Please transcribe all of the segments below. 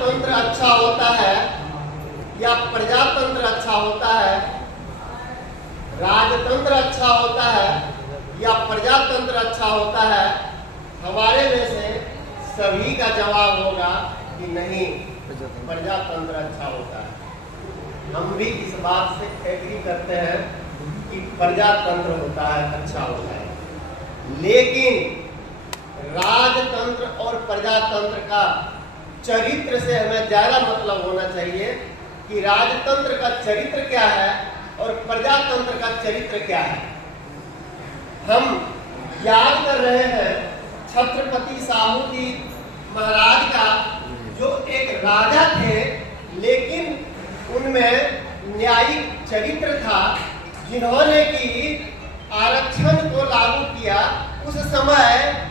राजतंत्र अच्छा होता है या प्रजातंत्र अच्छा होता है, राजतंत्र अच्छा होता है या प्रजातंत्र अच्छा होता है, हमारे में से सभी का जवाब होगा कि नहीं, प्रजातंत्र अच्छा होता है। हम भी इस बात से एग्री करते हैं कि प्रजातंत्र होता है, अच्छा होता है। लेकिन राजतंत्र और प्रजातंत्र का चरित्र से हमें ज्यादा मतलब होना चाहिए कि राजतंत्र का चरित्र क्या है और प्रजातंत्र का चरित्र क्या है। हम याद कर रहे हैं छत्रपति साहू जी महाराज का, जो एक राजा थे लेकिन उनमें न्यायिक चरित्र था, जिन्होंने कि आरक्षण को लागू किया। उस समय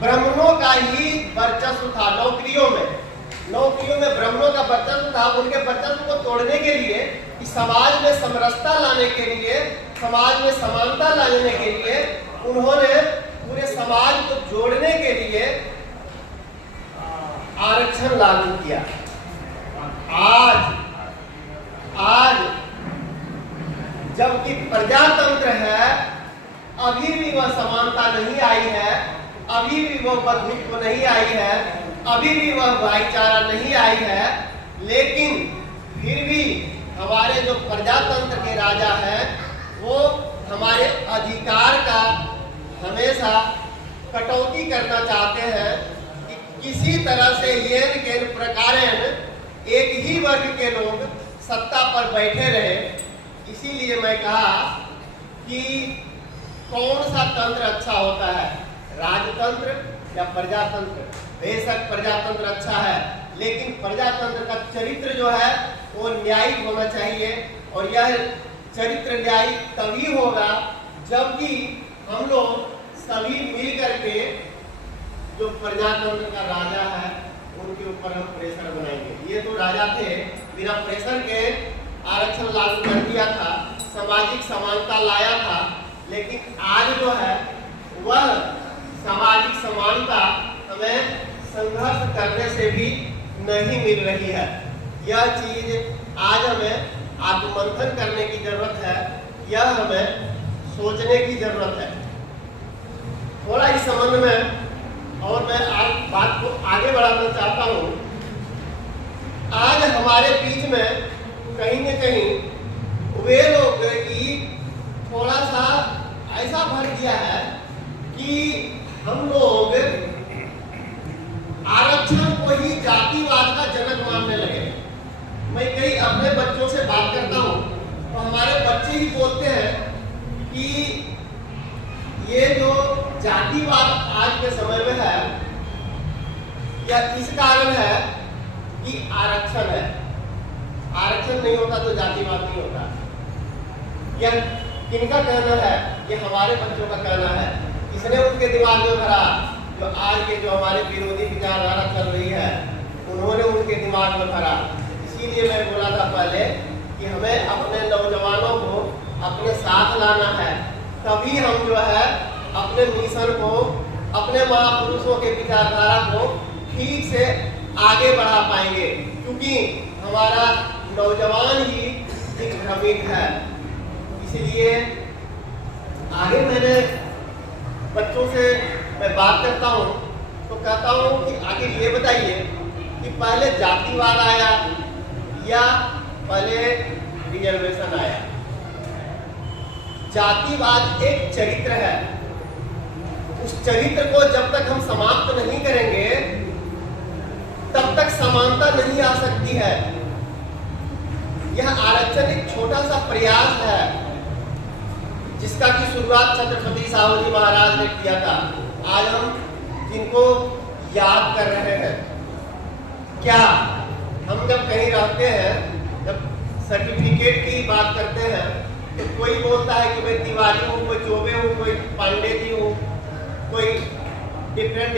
ब्राह्मणों का ही वर्चस्व था, नौकरियों में ब्राह्मणों का वर्चस्व था। उनके वर्चस्व को तोड़ने के लिए, इस समाज में समरसता लाने के लिए, समाज में समानता लाने के लिए, उन्होंने पूरे समाज को जोड़ने के लिए आरक्षण लागू किया। आज जबकि प्रजातंत्र है, अभी भी वह समानता नहीं आई है, अभी भी वह बंधुत्व नहीं आई है, अभी भी वह भाईचारा नहीं आई है। लेकिन फिर भी हमारे जो प्रजातंत्र के राजा हैं, वो हमारे अधिकार का हमेशा कटौती करना चाहते हैं कि किसी तरह से येन केन प्रकारेण एक ही वर्ग के लोग सत्ता पर बैठे रहे। इसीलिए मैं कहा कि कौन सा तंत्र अच्छा होता है, राजतंत्र या प्रजातंत्र। बेशक प्रजातंत्र अच्छा है, लेकिन प्रजातंत्र का चरित्र जो है वो न्यायिक होना चाहिए। और यह चरित्र न्यायिक तभी होगा जबकि हम लोग सभी मिल करके जो प्रजातंत्र का राजा है उनके ऊपर हम प्रेशर बनाएंगे। ये तो राजा थे, बिना प्रेशर के आरक्षण लागू कर दिया था, सामाजिक समानता लाया था। लेकिन आज जो है वह सामाजिक समानता हमें संघर्ष करने से भी नहीं मिल रही है। यह चीज आज हमें आत्ममंथन करने की जरूरत है, यह हमें सोचने की जरूरत है। थोड़ा इस संबंध में और मैं आज बात को आगे बढ़ाना चाहता हूँ। आज हमारे बीच में कहीं न कहीं वे लोग की थोड़ा सा ऐसा भर दिया है कि हम लोग आरक्षण को ही जातिवाद का जनक मानने लगे। मैं कई अपने बच्चों से बात करता हूँ तो हमारे बच्चे ही बोलते हैं कि ये जो जातिवाद आज के समय में है, यह इस कारण है कि आरक्षण है। आरक्षण नहीं होता तो जातिवाद नहीं होता। यह किनका कहना है? ये हमारे बच्चों का कहना है। इसने उनके दिमाग में भरा, जो आज के जो हमारे विरोधी विचारधारा चल रही है, उन्होंने उनके दिमाग में भरा। इसीलिए मैं बोला था पहले कि हमें अपने नौजवानों को अपने साथ लाना है, तभी हम जो है अपने मिशन को, अपने महापुरुषों के विचारधारा को ठीक से आगे बढ़ा पाएंगे। क्योंकि हमारा नौजवान ही दिग्भ्रमित है। इसलिए आगे मैंने बच्चों से मैं बात करता हूँ तो कहता हूँ कि आगे ये बताइए कि पहले जातिवाद आया या पहले रिजर्वेशन आया? जातिवाद एक चरित्र है, उस चरित्र को जब तक हम समाप्त नहीं करेंगे तब तक समानता नहीं आ सकती है। यह आरक्षण एक छोटा सा प्रयास है जिसका की शुरुआत छत्रपति साहू जी महाराज ने किया था। आज हम जिनको याद कर रहे हैं, क्या हम जब कहीं रहते हैं, जब सर्टिफिकेट की बात करते हैं तो कोई बोलता है कि मैं तिवारी हूँ, कोई चौबे हूँ, कोई पांडे जी हूँ, कोई डिफरेंट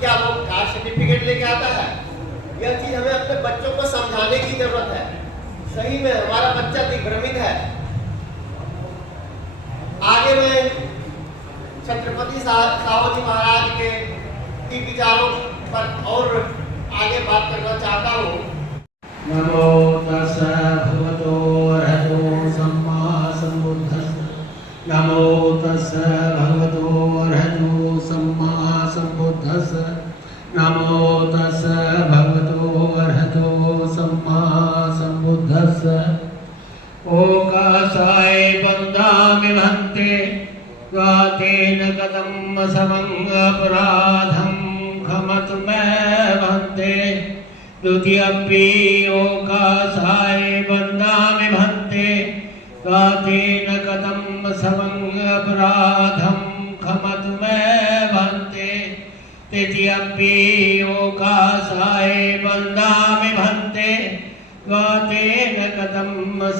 क्या वो कास्ट सर्टिफिकेट लेके आता है। यह चीज हमें अपने बच्चों को समझाने की जरूरत है। सही में हमारा बच्चा दिग्भ्रमित है। आगे में छत्रपति साहू जी महाराज के विचारों पर और आगे बात द्वितीयम्पि ओकासाय वन्दामि भन्ते कातेन कथं समङ्गपराधं खमतु मे भन्ते तृतीयम्पि ओकासाय वन्दामि भन्ते कातेन कथं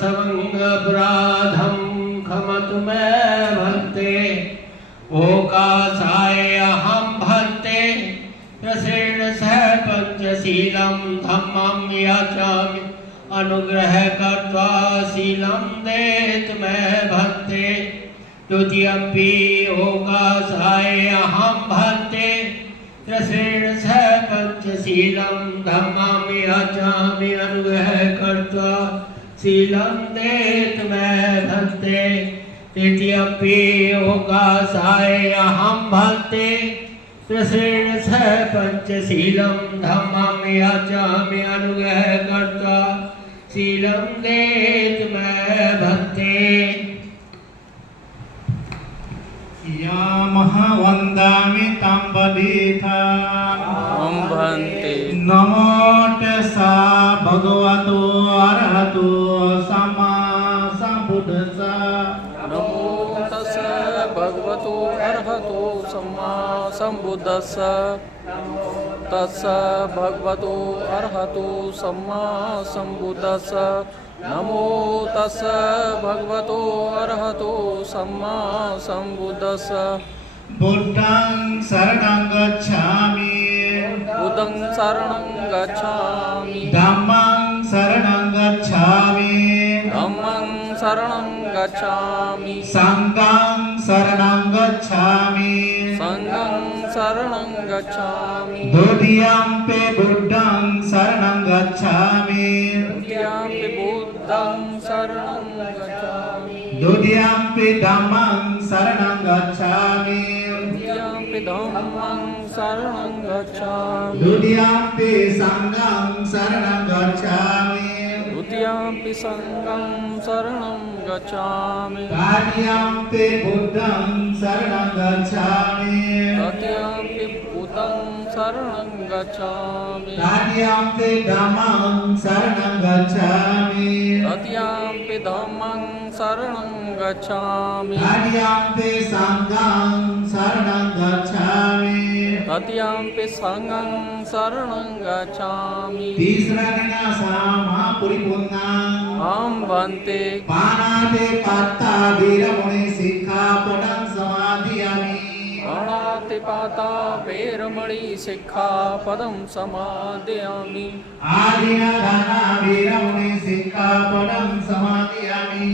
समङ्गपराधं खमतु मे भन्ते ओकासाय अहं भन्ते रसेन सह पंचशीलं धम्मं याचामि अनुग्रह कर्त्वा शीलं देत मे भन्ते द्वितीयम्पि ओकासाय अहं भन्ते रसेन सह पंचशीलं धम्मं याचामि अनुग्रह कर्त्वा शीलं देत मे भन्ते तृतीयम्पि ओकासाय अहं भन्ते रसेन सह पंचशीलं धम्मं याचामि अनुग्रह कर्त्वा शीलं देत मे भन्ते यामः वन्दामि तं बलिथा भन्ते नमो तस्सा भगवतो अरहतो सम्मा सम्बुद्धस्सा नमो तस्सा भगवतो अरहतो सम्मा सम्बुद्धस्सा तस्सा भगवतो अरहतो सम्मा सम्बुद्धस्सा नमो तस्सा भगवतो अरहतो सम्मा सम्बुद्धस्सा बुद्धं शरणं गच्छामि बुद्धं शरणं गच्छामि धम्मं शरणं गच्छामि धम्मं शरणं गच्छामि संघं शरणं गच्छामि संघं शरणं गच्छामि द्वितीयम्पि बुद्धं शरणं गच्छामि द्वितीयम्पि बुद्धं शरणं गच्छामि द्वितीयम्पि धम्मं शरणं गच्छामि द्वितीयम्पि धम्मं शरणं गच्छामि द्वितीयम्पि संघं शरणं गच्छामि द्वितीयम्पि संघं शरणं गच्छामि तृतीयम्पि बुद्धं शरणं गच्छामि तृतीयम्पि बुद्धं शरणं गच्छामि तृतीयम्पि धम्मं शरणं गच्छामि तृतीयम्पि धम्मं शरणं गच्छामि तृतीयम्पि संघं शरणं गच्छामि तृतीयम्पि संघं शरणं गच्छामि तीसरा महापुरिपूर्णा अहं भन्ते पानाते पात्ता वीरमुनि सिक्खापदं समादयामि प्राणातिपाता वेरमणि सिक्खापदं समादयामि आदिनदाना वीरमुनि सिक्खापदं समादयामि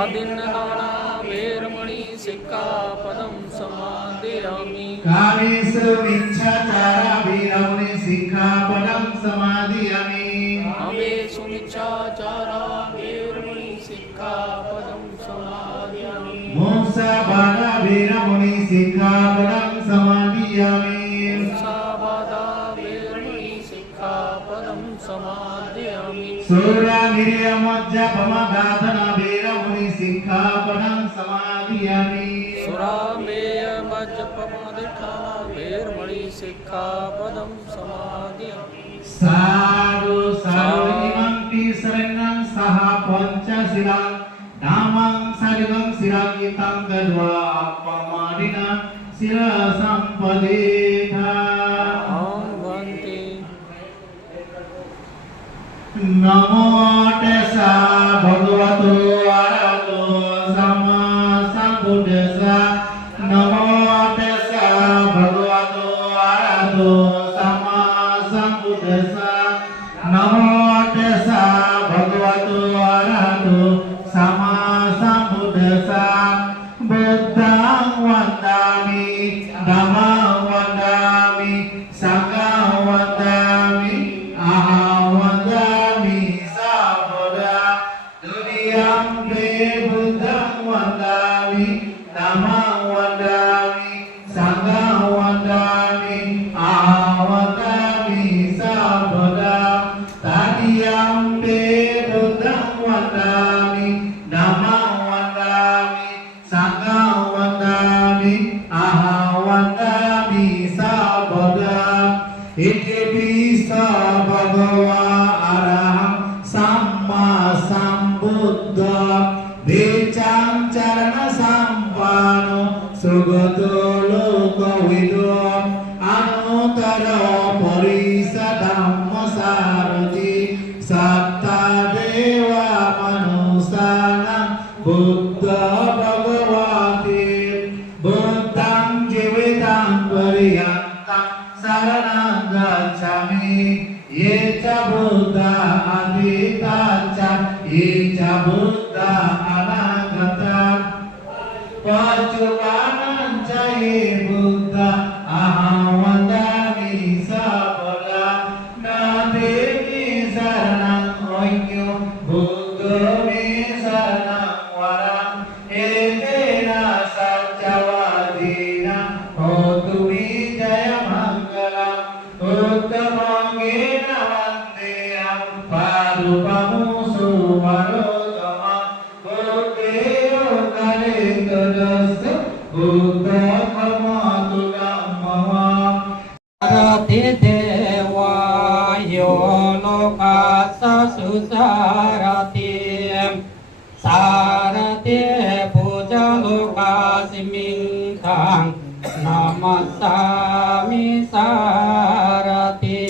आदिन्नदाना वेरमणि सिक्खापदं समादयामि कामेषु मिच्छाचारा वीरमुनि सिक्खापदं समादयामि कामेषु मिच्छाचारा वेरमणि सिक्खापदं समादयामि मोक्षाबाधा वीरमुनि सिक्खापदं समादयामि मुसावादा वेरमणि सिक्खापदं समादयामि सूरनिर्यमज्जपमगाधना वीरमुनि सिक्खापदं समादयामि सुरामेयमज्जपमदिठाना वेरमणि सिक्खापदं समादयामि साधु साधु इमं शरणं सह पंचशीलं नामं सलिलं शिरागितं गद्वा अपमानिना शिरसंपदेथा अहं भन्ते नमो तस्सा भगवतो अरहतो सम्मा सम्बुद्धस्सा नमो तस्सा भगवतो अरहतो सम्मा सम्बुद्धस्सा नमो तस्सा भगवतो अरहतो सम्मा सम्बुद्धस्सा बुद्धं वन्दामि धम्मं वन्दामि संघं वन्दामि अहं वन्दामि सर्वदा द्वितीयम्पि बुद्धं वन्दामि धम्मं वन्दामि संघं वन्दामि अहं वन्दामि सर्वदा สัตตาเทวามนุสานังบุตตะภะคะวาติบุตตังชีวิตังปริยันตังสารนังกัจฉามิเยจะบุตตะอดีตาจะเยจะบุตตะอนาคตาปัจจุบันนันจะเยบุตตะอะหังวันดามิสัพพะนาเตมิสารนังโอยโยบุตตะมิสารนังวารังเอเตนะสัจจวาดีนะโหตุมิจยมังคลังอุตตมังเกนะวันเตยัมปารุปมุสุวโรตมังปุเตโยกะเลตดัสสะบุตตะขมาตุกัมมะวะ รติเทวาโยโลกัสสะสุสารติสารติปุจโลกัสมิงทังนามัสสามิสารติ